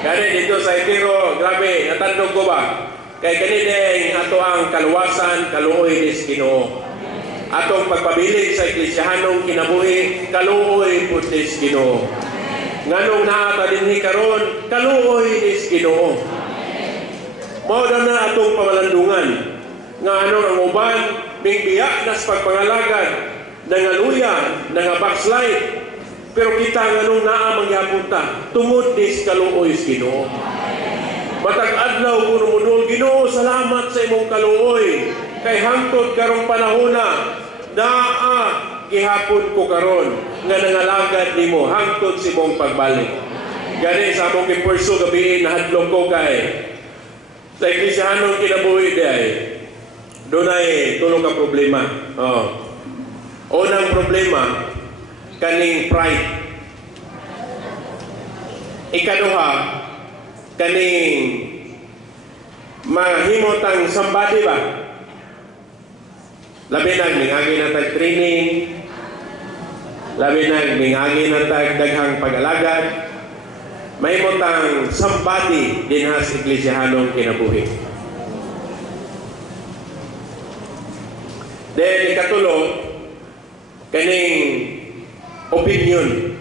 Kani dito sa Itiro, grabe, natandog ko ba? Kay kanideng ato ang kaluwasan, kaluoy des Ginoo. Atong pagpabilig sa Eklesiyahanong kinabuhi, kaluoy pud des Ginoo. Nganong naa dinhi karon, kaluoy des Ginoo. Mao na atong pamalandungan nga ano ang uban mingbiya nas pagpangalagad nangaluya, nangabackslide. Pero kita nganong naa mangyapunta tungod dis kaluoy sa Ginoo. Matag adlaw kuno mudol Ginoo, salamat sa imong kaluoy kay hangtod karong panahona naa gihapon ko karon nga nangalagad nimo hangtod sa imong pagbalik. Gani sa among gipurso gabi nahadlok ko kay sa Eklesiyahanong kinabuhi day dunay tulo ka problema. Unang problema kaning pride. Ikaduha kaning mahimotang somebody ba? Labi nag mingagi na tag training, labi nag mingagi na tag daghang pag-alagad, mahimotang somebody din sa Eklesiyahanong kinabuhi. Then ikatulo kaning opinion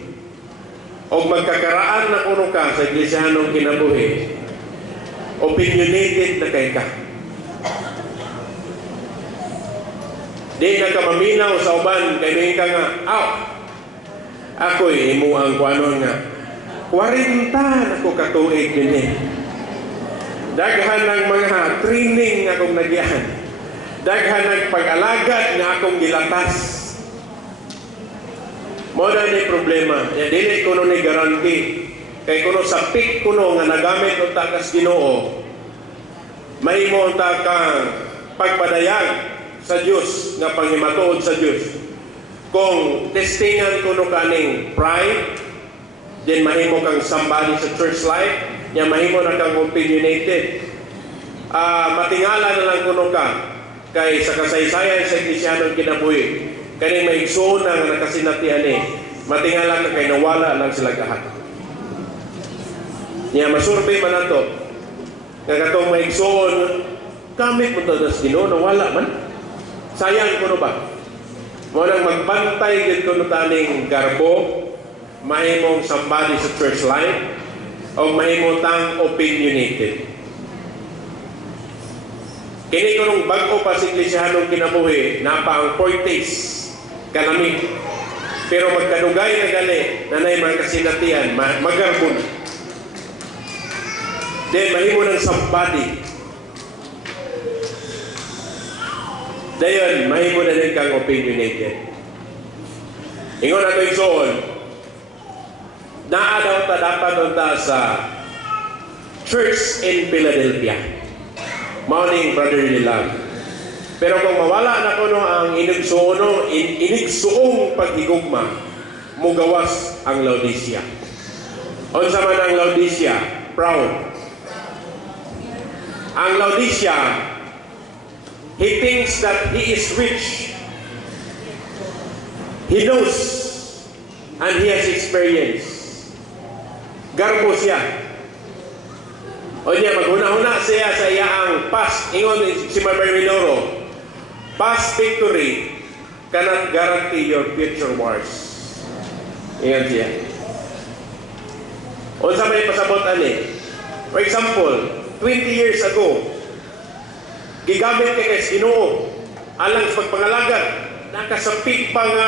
o magkakaraan na kuno ka sa Eklesiyahanong kinabuhi, opinionated na kay ka. Di na ka maminaw sa uban kay may ka nga, ako'y imo ang kuanon nga 40 na ko katuig din eh. Daghan ng mga training nga akong nagyan, daghan ng pag-alagad nga akong gilatas. Mo na ni problema, dili kuno ni guarantee kay kuno sa pick kuno nga nagamit unta kas Ginoo, mahimo unta kang pagpadayag sa Dios nga panghimatuod sa Dios. Kung testingan kuno kaning pride, then mahimo kang somebody sa church life, nya mahimo na kang opinionated. Matingala na lang kuno ka kay sa kasaysayan sa Eklesiyahanong kinabuhi. Kani may igsoon na nakasinatian eh. Matingala ka kay nawala lang sila lahat. Niya masurvey man nato. Nga katong may igsoon, kamit mo to sa Ginoo, nawala man. Sayang kuno ba? Mo nang magbantay gid kuno taning garbo, mahimong somebody sa church life, o mahimo tang opinionated. Kini kunong bag-o pa sa Eklesiyahanong kinabuhi, napa ang forties kanami. Pero magkadugay na gali, nanay mga kasinatian, magarbon. Then mahimo ng somebody. Dayon, mahimo na din kang opinionated. Ingon ato yung soon, naa daw ta dapat unta sa church in Philadelphia. Morning, brotherly love. Pero kung mawala na kuno ang inigsuong paghigugma, mugawas ang Laodicea. Unsa man ang Laodicea? Proud. Ang Laodicea, he thinks that he is rich. He knows and he has experience. Garbo siya. O niya, maghuna-huna siya sa iyaang past. Ingon si Mabel Minoro, past victory cannot guarantee your future wars. Ingon siya. O sa may pasabot ani. For example, 20 years ago, gigamit kay Ginoo alang sa pagpangalaga, nakasapit pa nga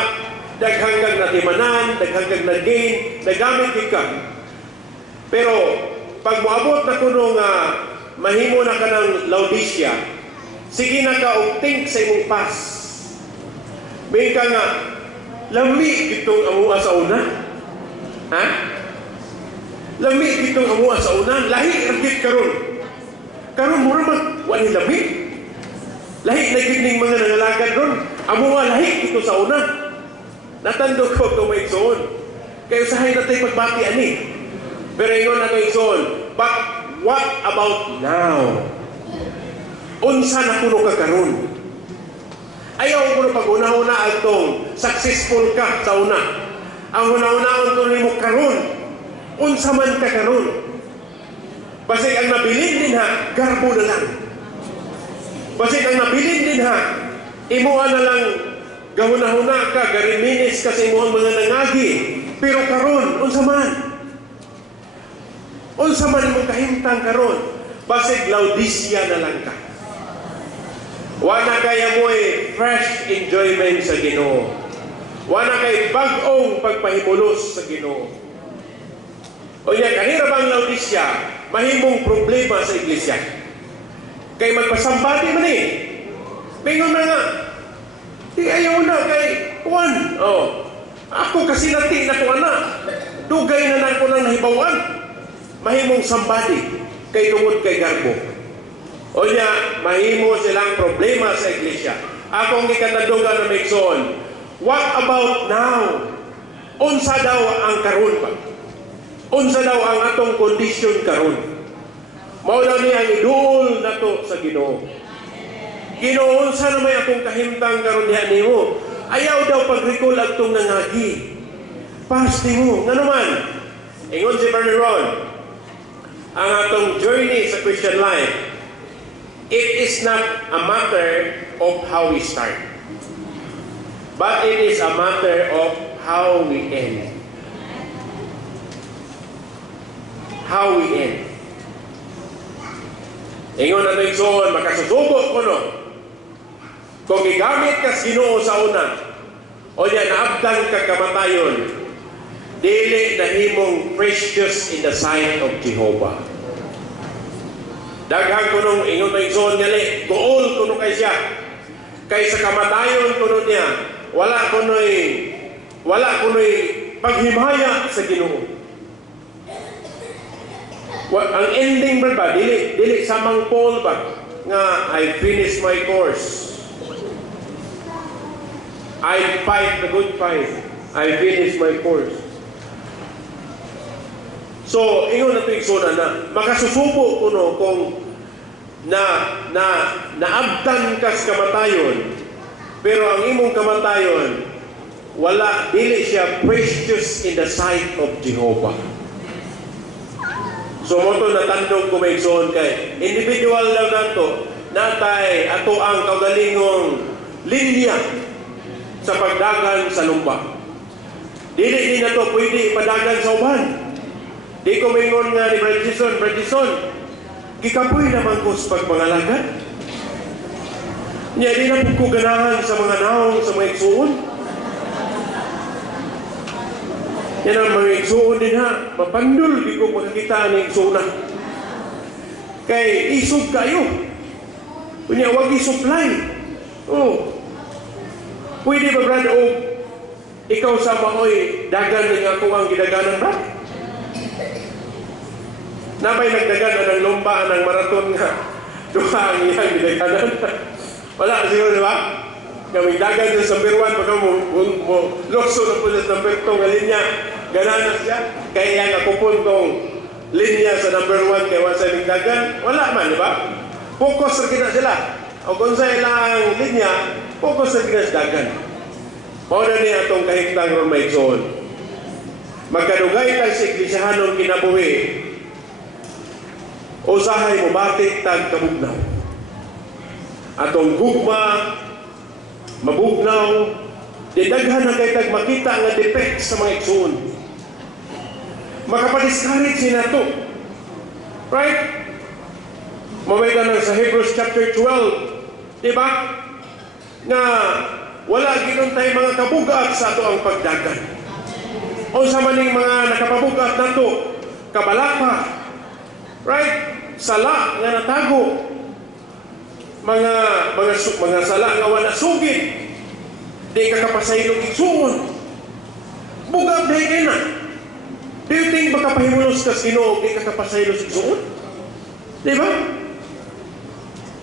daghanggang natimanan, daghanggang nagain, nagamit ka. Pero pag moabot na kuno nga mahimo na ka ng Laodicea, sige na ka og think sa imong past. May ka nga lami kitong amuha sa una. Ha? Lami kitong amuha sa una, lahi ang git karon. Karon mura man wala lami. Lahi na gid ning mga nangalagad ron. Amuha lahi ito sa una. Natandog ko to may zone. Kaya usahay natin pagbati ani. Pero ingon na kay zone. But what about now? Unsa na kuno ka karon? Ayaw ko na pag-una-una atong successful ka sa una. Ang una-una ito mo karon. Unsa man ka karon? Basig ang nabilin din ha, garbo na lang. Basig ang nabilin din ha, imuha na lang gahuna-huna ka, gariminis ka sa imuhang mga nangagi. Pero karon, unsa man? Unsa man mong kahimtang karon? Basig Laodicea na lang ka. Wala kaya mo fresh enjoyment sa Ginoo. Wala kay bag-ong pagpahimulos sa Ginoo. O yan, kanina bang Laodicea, mahimong problema sa iglesia. Kay magpasambati man Mingon na nga. Di ayaw na kay Juan. Ako kasi nati na ko anak. Dugay na lang ko nang nahibawan. Mahimong sambati kay tungod kay garbo. O niya, mahimo silang problema sa iglesia. Akong gikatadugan na Migsoon, what about now? Unsa daw ang karon ba? Unsa daw ang atong kondisyon karon? Mao na niya ang iduol na to sa Ginoo. Ginoo, unsa na may akong kahimtang karon diha nimo? Ayaw daw pag-recall atong nangagi. Pasti mo, nga naman. Ingon si Brother Ron, ang atong journey sa Christian life, it is not a matter of how we start, but it is a matter of how we end. How we end. Ingon na ito yung makasusubok ko no. Kung gigamit ka sa Ginoo sa una, o niya naabdan ka kamatayon, dili na himong precious in the sight of Jehovah. Daghang kunong ingon na igsoon ngali, tuol kuno kay siya. Kay sa kamatayon kuno niya, wala kuno'y paghimaya sa Ginoo. Ang ending ba, dili samang Paul ba, nga I finished my course. I fight the good fight. I finished my course. So, ingon na ito igsoon na, makasusubo kuno kung naabtan ka sa kamatayon, pero ang imong kamatayon, dili siya precious in the sight of Jehovah. So, mo ito natandog ko may igsoon kay, individual lang nato, natay ato ang kaugalingong linya sa pagdagan sa lumba. Dili din na ito pwede ipadagan sa uban. Di ko mingon nga ni Bradison, gikapoy naman ko sa pagpangalagan. Niya, di na ko ganahan sa mga naong sa mga igsuon. Yan ang mga igsuon din ha. Mapandul, di ko makakita ng igsuon. Kay isog kayo. Kunya, wag i-supply. Pwede ba, Brad, ikaw sa maoy, dagan ng ako ang gidaganan, Brad? Napay nagdagan ng lumba ng maraton nga. Duha ang iyang gidaganan. Wala siguro, di ba? Kaming dagan sa number 1, pagka mo lokso na po sa number 2 nga linya, gananan siya. Kaya nga kupuntong linya sa number 1 kaya wala sa dagan. Wala man, di ba? Focus na kita sila. O kung sa ilang linya, focus na kita sa dagan. Mauna niya itong kahintang ron may igsoon. Magkadugay tayo sa iglesihanong kinabuhi, usahay mo batik tag kabugnaw. Atong gugma, mabugnaw, didaghan na kay tag makita nga defect sa mga igsoon. Makapadiscourage sila to. Right? Mamaya na sa Hebrews chapter 12, di ba? Na wala ginon tayo mga kabugat sa ato ang pagdagan. O sa maning mga nakapabugat na to, kabalaka, right? Sala nga natago, mga sala nga wala sugid, di kakapasaylong igsuon, bugab dahil na. Do you think makapahimulos ka Ginoo di kakapasaylos igsuon? Di ba?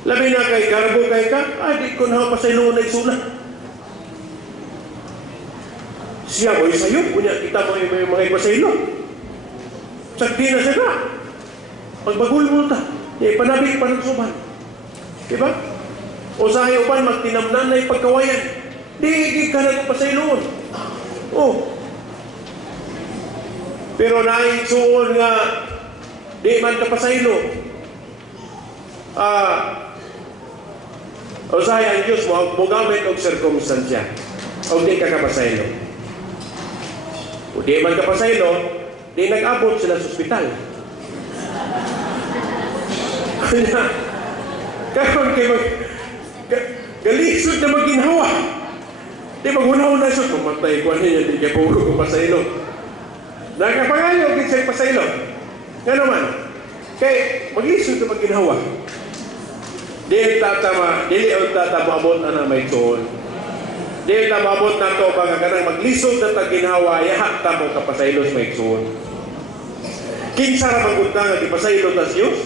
Labi na kay garbo kay ka, di ko na pasaylo na igsuon. Siya mo isayo, kunya kita may mga ipasaylo. Sagdi na siya ka. Pagbagul mo ta, panabik pa ng suban. Diba? O sa uban, magtinamnan na yung pagkawayan. Di ka na pasayloon. Pero naigsuon nga di man ka pasaylo. Usahay ang Diyos mo, mugamit og sirkumstansya. O di ka kapasaylo. O di man kapasaylo, di nag-abot sila sa ospital. Kaya, karon kay galisod na maginhawa. Di maghunahon na siya, pumatay ko niya, di kaya puro ko pasaylo. Nakapangayo, di siya pasaylo. Nga naman, kay maglisod na maginhawa. Dili tatama abot na may tuon. Dili tamabot na to bang kanang maglisod na taginhawa yahat ta mo kapasaylos may tuon. Kinsa ra magpunta nga gipasaylo ta Dios?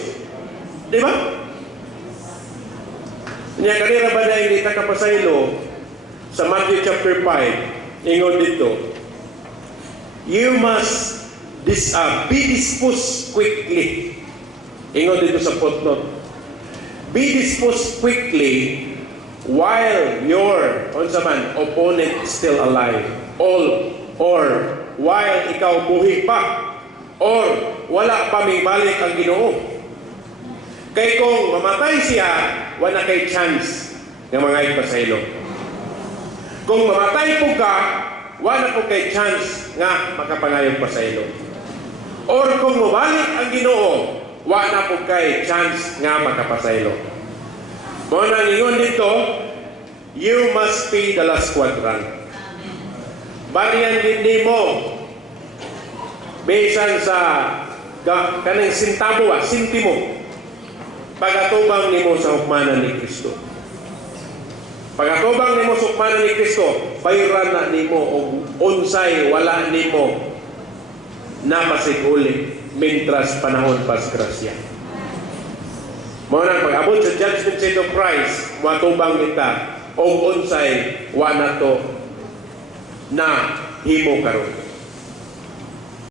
Di ba? Nya kanira ba na hindi ta kapasaylo sa Matthew chapter 5 ingon dito. You must be disposed quickly. Ingon dito sa footnote. Be disposed quickly while your opponent is still alive. Or while ikaw buhi pa. Or wala pa may balik ang Ginoo. Kay kung mamatay siya, wala kay chance ng mga ipasaylo. Kung mamatay po ka, wala po kay chance nga makapangayong pasaylo. Or kung mabalik ang Ginoo, wala po kay chance nga makapasaylo. Muna ningon dito, you must pay the last quadrant. Bariyan din mo, bisan sa kanang sintabo, sintimo, pagatubang nimo sa hukmanan ni Kristo. Pagatubang nimo sa hukmanan ni Kristo, bayran na nimo o unsay wala nimo napasiguli mintras panahon pas grasya. Muna pag-abot sa judgment seat of Christ, matubang kita o unsay wa na to na himo karon.